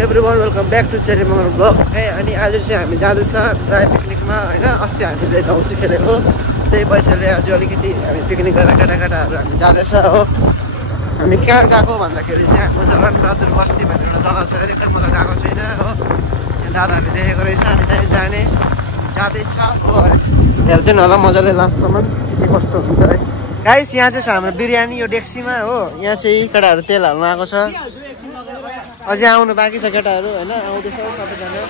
Everyone welcome back to Cherry Magar blog है। अनि आज चाहिँ हामी जाँदैछ राई पिकनिकमा होइन। अस्ति हामीले देउसी खेलेको त्यही पैसाले आज अलिकति हामी पिकनिक गरेर केटाकेटाहरू हामी जाँदैछ हो। हामी कहाँ गएको भन्दाखेरि चाहिँ हाम्रो जलनबहादुर बस्ती भन्ने एउटा जग्गा छ अरे, म त गएको छैन हो। दादाहरूले देखेको रहेछ अनि त्यहाँ जाँदैछ हो। हेर्दैन होला मजाले लास्टसम्म के कस्तो हुन्छ है गाइस। यहाँ चाहिँ छ हाम्रो बिरयानी यो डेक्सीमा हो। यहाँ चाहिँ केटाहरू तेल हाल्नु आएको छ, अझै आउनु बाँकी छ केटाहरू होइन। आउँदैछ सबैजना।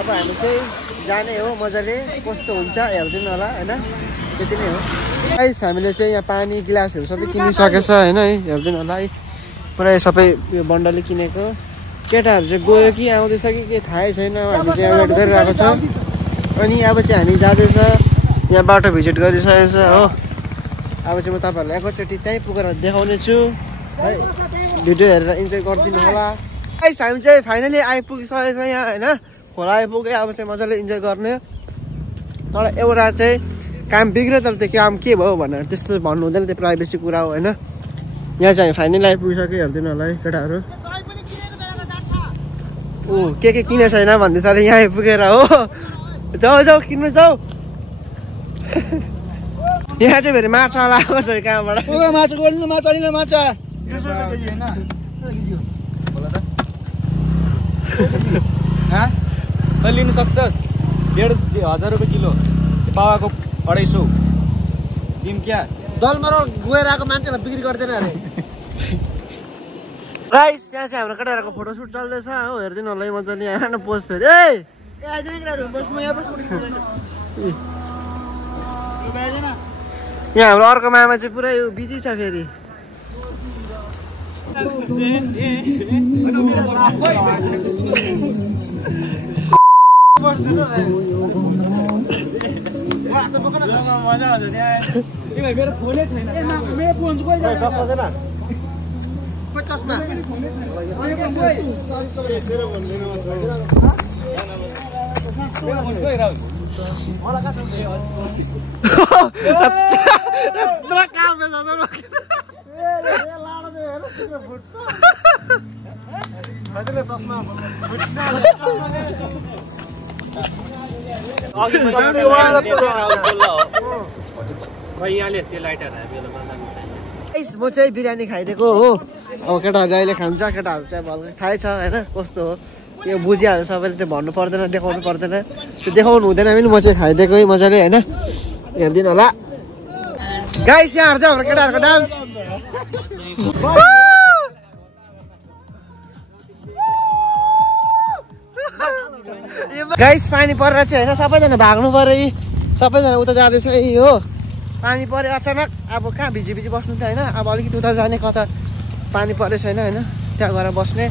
अब हामी चाहिँ जाने हो मजाले, कस्तो हुन्छ हेरिदिनु होला होइन। त्यति नै हो गाइस। हामीले चाहिँ यहाँ पानी गिलासहरू सबै किनिसकेछ होइन है, हेरिदिनु होला है। पुरै सबै यो बन्डलले किनेको। केटाहरू चाहिँ गयो कि आउँदैछ कि थाहै छैन। हामी चाहिँ वेट गरिरहेको छ। अनि अब चाहिँ हामी जाँदैछ, यहाँ बाटो भिजिट गरिसकेको छ हो। अब चाहिँ म तपाईँहरूलाई एकैचोटि त्यहीँ पुगेर देखाउने छु है। भिडियो हेरेर इन्जोय गरिदिनु होला गाइस। हामी चाहिँ फाइनली आइपुगिसकेको छ यहाँ होइन। खोला आइपुग्यो, अब चाहिँ मजाले इन्जोय गर्ने। तर एउटा चाहिँ काम बिग्रियो, तर त्यो काम के भयो भनेर त्यस्तो भन्नु हुँदैन, त्यो प्राइभेसी कुरा हो होइन। यहाँ चाहिँ फाइनली आइपुगिसक्यो, हेरिदिनु होला है केटाहरू। के किने छैन भन्दैछ अरे यहाँ आइपुगेर हो। जाऊ जाऊ किन्नु जाऊ। यहाँ चाहिँ फेरि माछा लगाएको छ कहाँबाट। माछा गोल्नु माछा लिनु माछा लिनु सक्छस्। 1,500 रुपियाँ किलो, पावाको 250। तिम क्या दलमा गएर आएको मान्छेलाई बिक्री गर्दैन अरे गाइस। यहाँ चाहिँ हाम्रो केटाहरूको फोटोसुट चल्दैछ हो। हेरिदिनु होला है मजाले। यहाँ न पोस्ट फेरि यहाँ हाम्रो अर्को मामा चाहिँ पुरै बिजी छ फेरि। मेरो फोनै छैन। मेरो फोन चाहिँ चस्मा छैन। म चाहिँ बिरयानी खाइदिएको हो। अब केटाहरूले अहिले खान्छ, केटाहरू चाहिँ अब थाहै छ होइन कस्तो हो। यो बुझिहाल्छ सबैले, त्यो भन्नु पर्दैन, देखाउनु पर्दैन, त्यो देखाउनु हुँदैन पनि। म चाहिँ खाइदिएको है मजाले होइन। हेरिदिनु होला गाइस। यहाँ हेर्छ हाम्रो केटाहरूको डान्स। गाइस पानी परेर चाहिँ होइन सबैजना भाग्नु पऱ्यो है। सबैजना उता जाँदैछ है हो। पानी पऱ्यो अचानक। अब कहाँ भिजी बस्नु त होइन। अब अलिकति उता जाने, कता पानी परेको छैन होइन, त्यहाँ गएर बस्ने।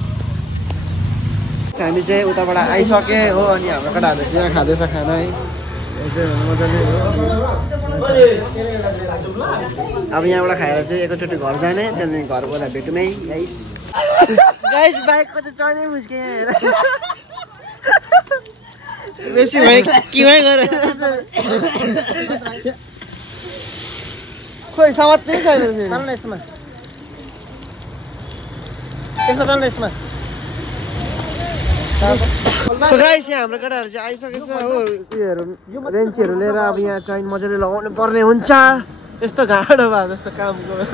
हामी चाहिँ उताबाट आइसके हो। अनि हाम्रो केटाहरूले चाहिँ यहाँ खाँदैछ खाना है मजाले। अब यहाँबाट खाएर चाहिँ एकैचोटि घर जाने, त्यहाँदेखि घर गएर भेटौँ है गाइस। गाइस बाइकको चाहिँ चढ्नै मुस्किल यहाँ हेर। बेसी भाइ किमै गरे खोइ सावत नै छैन। चल्न यसमा यसो चल्न यसमा। सो गाइस यहाँ हाम्रो केटाहरू चाहिँ आइसकेको छ हो। उयोहरू रेन्चीहरू लिएर अब यहाँ चैन मजाले लगाउनु पर्ने हुन्छ। यस्तो गाह्रो भयो जस्तो काम गर्नु।